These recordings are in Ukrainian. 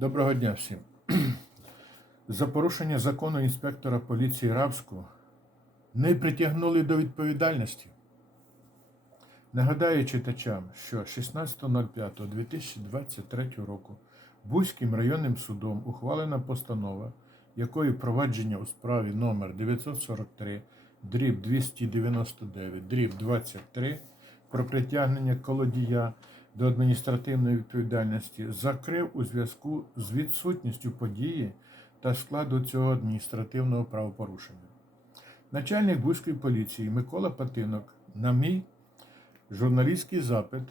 Доброго дня всім. За порушення закону інспектора поліції Равську не притягнули до відповідальності. Нагадаю читачам, що 16.05.2023 року Бузьким районним судом ухвалена постанова, якою провадження у справі номер 943 дріб 299 дріб 23 про притягнення колодія до адміністративної відповідальності закрив у зв'язку з відсутністю події та складу цього адміністративного правопорушення. Начальник Бузької поліції Микола Патинок на мій журналістський запит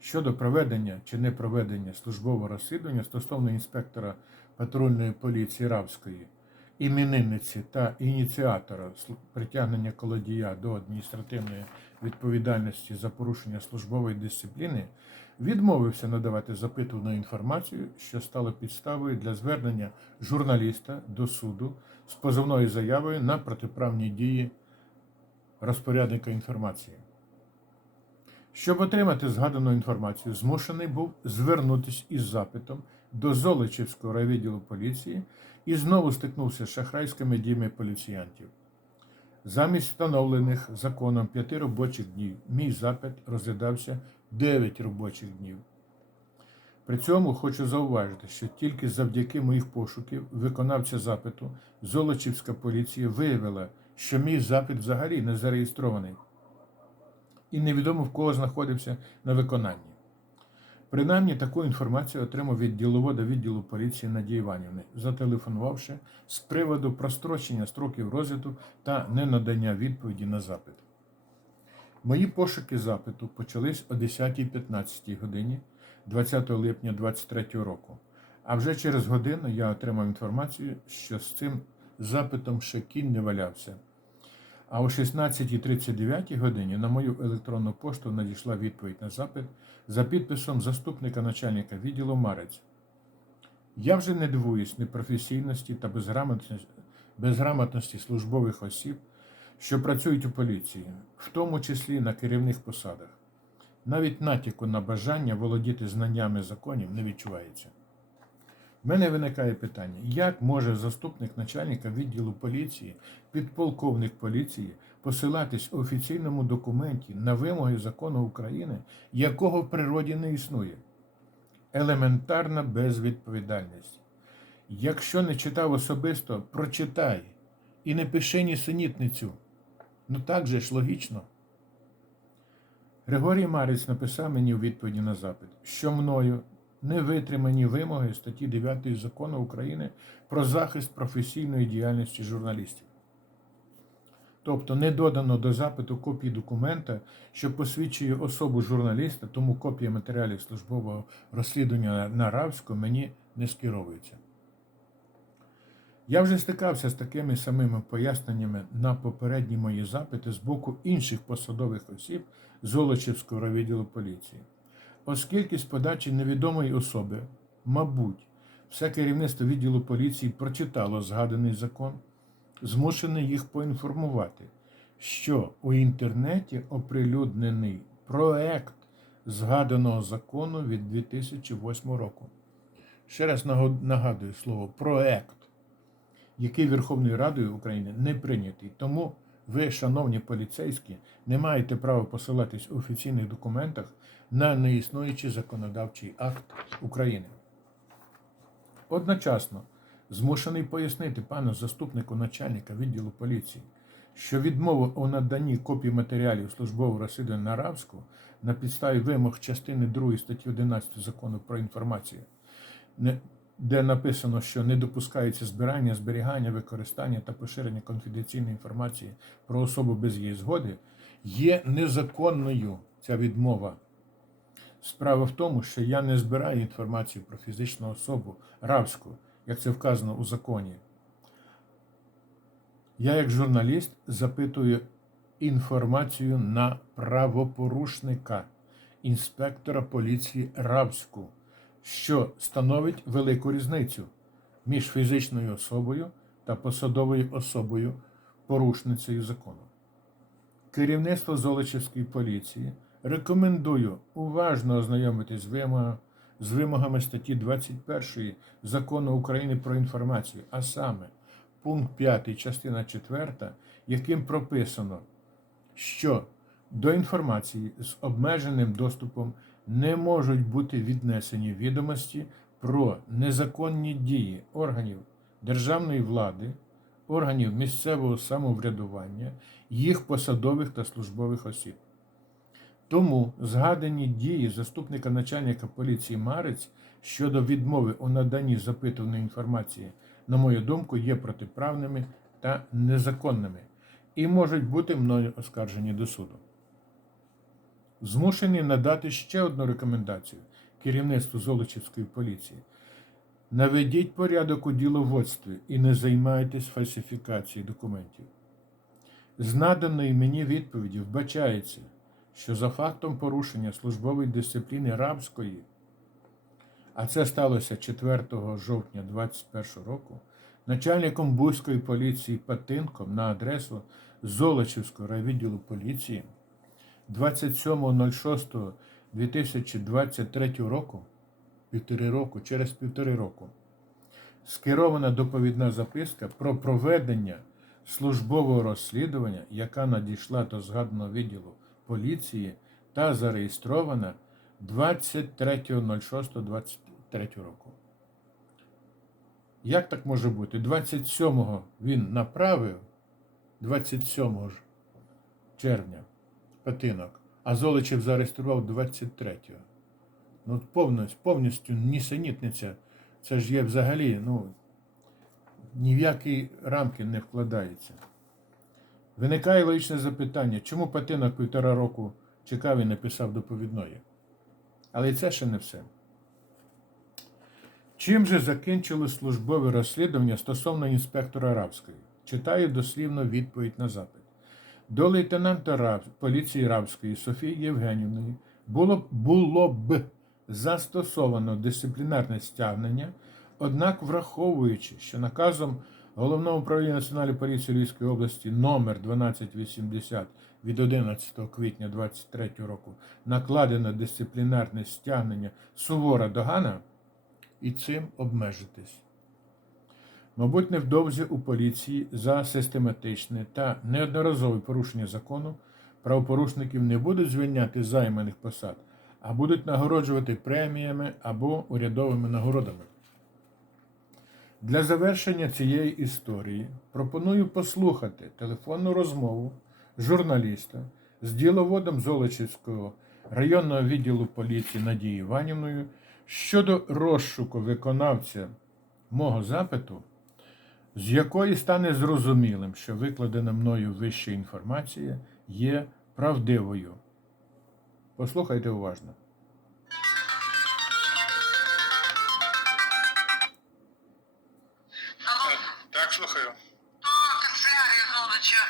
щодо проведення чи не проведення службового розслідування стосовно інспектора патрульної поліції Равської, іменинниці та ініціатора притягнення колодія до адміністративної відповідальності за порушення службової дисципліни, відмовився надавати запитувану інформацію, що стало підставою для звернення журналіста до суду з позовною заявою на протиправні дії розпорядника інформації. Щоб отримати згадану інформацію, змушений був звернутися із запитом до Золочівського райвідділу поліції і знову стикнувся з шахрайськими діями поліціянтів. Замість встановлених законом п'яти робочих днів мій запит розглядався 9 робочих днів. При цьому хочу зауважити, що тільки завдяки моїх пошуків виконавця запиту Золочівська поліція виявила, що мій запит взагалі не зареєстрований і невідомо в кого знаходився на виконанні. Принаймні таку інформацію отримав від діловода відділу поліції Надії Іванівни, зателефонувавши з приводу прострочення строків розгляду та ненадання відповіді на запит. Мої пошуки запиту почались о 10.15 годині 20 липня 2023 року. А вже через годину я отримав інформацію, що з цим запитом ще кінь не валявся. А о 16.39 годині на мою електронну пошту надійшла відповідь на запит за підписом заступника начальника відділу Марець. Я вже не дивуюсь непрофесійності та безграмотності, безграмотності службових осіб, що працюють у поліції, в тому числі на керівних посадах. Навіть натяку на бажання володіти знаннями законів не відчувається. В мене виникає питання, як може заступник начальника відділу поліції, підполковник поліції посилатись у офіційному документі на вимоги закону України, якого в природі не існує? Елементарна безвідповідальність. Якщо не читав особисто, прочитай і не пиши нісенітницю. Ну так же ж логічно. Григорій Марець написав мені у відповіді на запит, що мною не витримані вимоги статті 9 закону України про захист професійної діяльності журналістів. Тобто не додано до запиту копії документа, що посвідчує особу журналіста, тому копія матеріалів службового розслідування на Равську мені не скеровується. Я вже стикався з такими самими поясненнями на попередні мої запити з боку інших посадових осіб Золочівського райвідділу поліції. Оскільки з подачі невідомої особи, мабуть, все керівництво відділу поліції прочитало згаданий закон, змушений їх поінформувати, що у інтернеті оприлюднений проект згаданого закону від 2008 року. Ще раз нагадую слово проект, який Верховною Радою України не прийнятий. Тому ви, шановні поліцейські, не маєте права посилатись у офіційних документах на неіснуючий законодавчий акт України. Одночасно змушений пояснити пану заступнику начальника відділу поліції, що відмова у наданні копій матеріалів службового розслідування на Равську на підставі вимог частини 2 статті 11 закону про інформацію, де написано, що не допускається збирання, зберігання, використання та поширення конфіденційної інформації про особу без її згоди, є незаконною ця відмова. Справа в тому, що я не збираю інформацію про фізичну особу Равську, як це вказано у законі. Я, як журналіст, запитую інформацію на правопорушника, інспектора поліції Равську, що становить велику різницю між фізичною особою та посадовою особою, порушницею закону. Керівництво Золочівської поліції рекомендую уважно ознайомитись з вимогами статті 21 Закону України про інформацію, а саме пункт 5, частина 4, яким прописано, що до інформації з обмеженим доступом не можуть бути віднесені відомості про незаконні дії органів державної влади, органів місцевого самоврядування, їх посадових та службових осіб. Тому згадані дії заступника начальника поліції Марець щодо відмови у наданні запитуваної інформації, на мою думку, є протиправними та незаконними і можуть бути мною оскаржені до суду. Змушений надати ще одну рекомендацію керівництву Золочівської поліції. Наведіть порядок у діловодстві і не займайтесь фальсифікацією документів. З наданої мені відповіді вбачається, що за фактом порушення службової дисципліни рабської, а це сталося 4 жовтня 2021 року, начальником Бузької поліції Патинком на адресу Золочівського райвідділу поліції 27.06.2023 року, півтори року, через півтори року, скерована доповідна записка про проведення службового розслідування, яка надійшла до згаданого відділу поліції та зареєстрована 23.06.23 року. Як так може бути? 27-го він направив, 27 червня, Патинок, а Золочев зареєстрував 23-го. Ну, повністю, повністю нісенітниця. Це ж є взагалі, ну, ні в які рамки не вкладається. Виникає логічне запитання, чому Патинок півтора року чекав і не писав доповідної? Але і це ще не все. Чим же закінчило службове розслідування стосовно інспектора Равської? Читаю дослівно відповідь на запит. До лейтенанта Рав... поліції Равської Софії Євгенівної було, було б застосовано дисциплінарне стягнення, однак враховуючи, що наказом Головного управління Національної поліції Львівської області номер 1280 від 11 квітня 2023 року накладено дисциплінарне стягнення сувора догана і цим обмежитись. Мабуть, невдовзі у поліції за систематичне та неодноразове порушення закону правопорушників не будуть звільняти займаних посад, а будуть нагороджувати преміями або урядовими нагородами. Для завершення цієї історії пропоную послухати телефонну розмову журналіста з діловодом Золочівського районного відділу поліції Надії Іванівною щодо розшуку виконавця мого запиту, з якої стане зрозумілим, що викладена мною вища інформація є правдивою. Послухайте уважно. Алло, Так, слухаю. то канцелярія Золоча.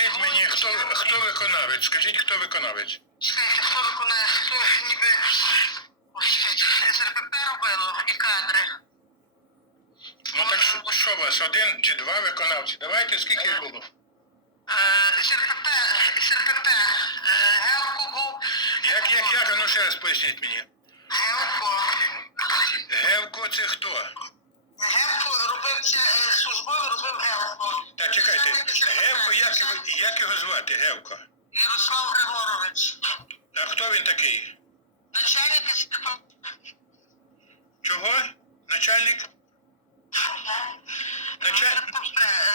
Скажіть мені, хто, хто виконавець? Скажіть, хто виконавець? Чекайте, хто виконає, хто ніби СРПП робило і кадри. Ну так що, що у вас, один чи два виконавці? Давайте скільки їх було? Е, СРПП, СРПП, е, Гелко був, Як, як, як, ну ще раз поясніть мені. Гелко. Гевко це хто? Гевко робив це е, службовий робив Гевко. Так, чекайте, Гевко, як, його- як його звати, Гевко? Ярослав Григорович. А хто він такий? Начальник. Чого? Начальник? Началь...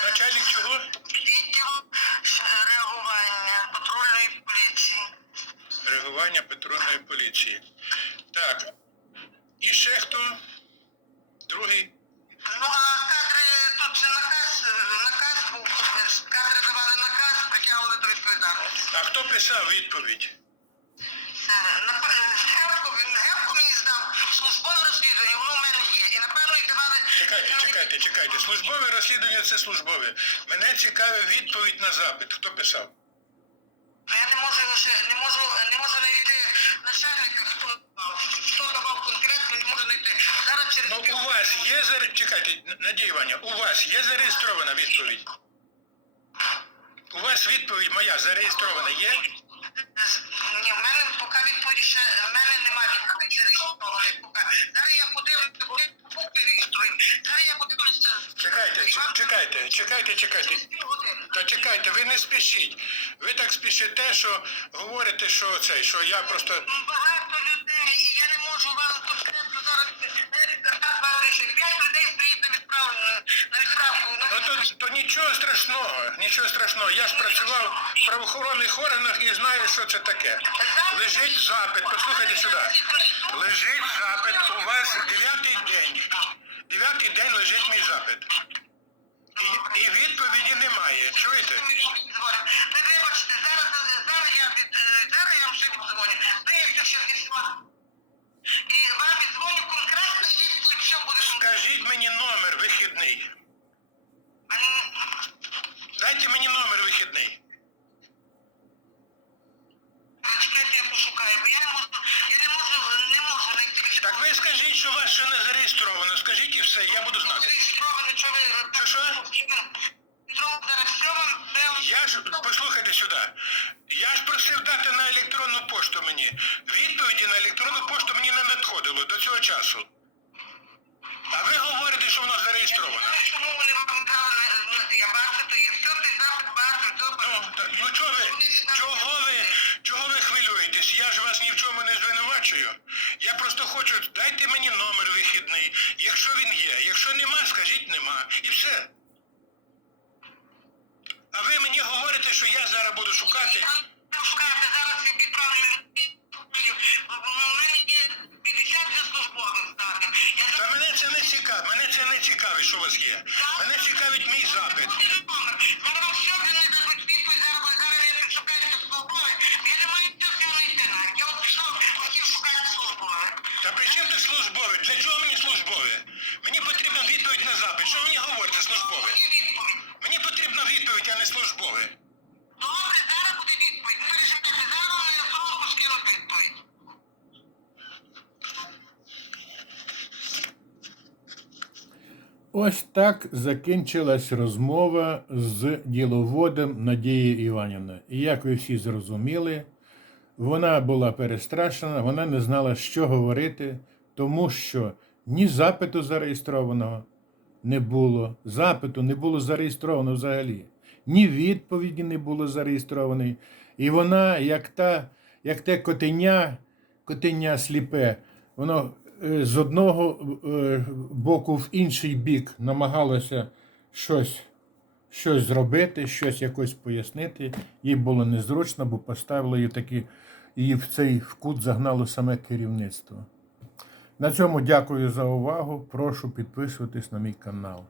Начальник чого? Відділу е, реагування патрульної поліції. Реагування патрульної поліції. Так. І ще хто? Другий? Ну а кадри тут же наказ, наказ був. Кадри давали наказ, притягували до відповідальності. А хто писав відповідь? Е, е, він- Гевко мені здав службове розслідування, воно в мене є. І напевно їх давали. Чекайте, чекайте, чекайте. Службове розслідування це службове. Мене цікавить відповідь на запит. Хто писав? Ну, у вас є заре... Чекайте, Надія Іванівна, у вас є зареєстрована відповідь? У вас відповідь моя зареєстрована є? Ні, в мене поки відповіді ще, в мене немає відповіді зареєстрованої поки. Зараз я подивлюся, поки реєструю. Зараз я подивлюся. Чекайте, чекайте, чекайте, чекайте. Та чекайте, ви не спішіть. Ви так спішите, що говорите, що це, що я просто. Багато то, то нічого страшного, нічого страшного. Я ж працював в правоохоронних органах і знаю, що це таке. Лежить запит, послухайте сюди. Лежить запит у вас дев'ятий день. Дев'ятий день лежить мій запит. І, і відповіді немає. Чуєте? Ви вибачте, зараз, зараз я від, е, зараз я вже віддзвоню. Ну, якщо ще з'ясува. І вам віддзвоню конкретно, і відповідь, що буде. Скажіть мені номер вихідний. М, Дайте мені номер вихідний. Чекайте, я пошукаю, бо я не можу, я не можу, не можу знайти. Так ви скажіть, що у вас ще не зареєстровано. Скажіть і все, я буду знати. Зареєстровано, що ви... Що, що? Зареєстровано, все вам, Я ж послухайте сюди. Я ж просив дати на електронну пошту мені. Відповіді на електронну пошту мені не надходило до цього часу. А ви говорите, що воно зареєстровано. Чому вони вам дали? Я бачу, то є все, ти запит бачу, Ну, та, ну чого ви, чого ви, чого ви хвилюєтесь? Я ж вас ні в чому не звинувачую. Я просто хочу, дайте мені номер вихідний, якщо він є. Якщо нема, скажіть нема. І все. А ви мені говорите, що я зараз буду шукати. Шукайте зараз відправлю людей. У мене є 50 вже службових. Та мене це не цікавить, мене це не цікавить, що у вас є. Мене цікавить Ось так закінчилась розмова з діловодом Надією Іванівною. І як ви всі зрозуміли, вона була перестрашена, вона не знала, що говорити, тому що ні запиту зареєстрованого не було, запиту не було зареєстровано взагалі, ні відповіді не було зареєстрованої. І вона, як та, як те котеня, котеня сліпе, воно з одного е, боку в інший бік намагалася щось, щось зробити, щось якось пояснити. Їй було незручно, бо поставило її такі, її в цей вкут загнало саме керівництво. На цьому дякую за увагу. Прошу підписуватись на мій канал.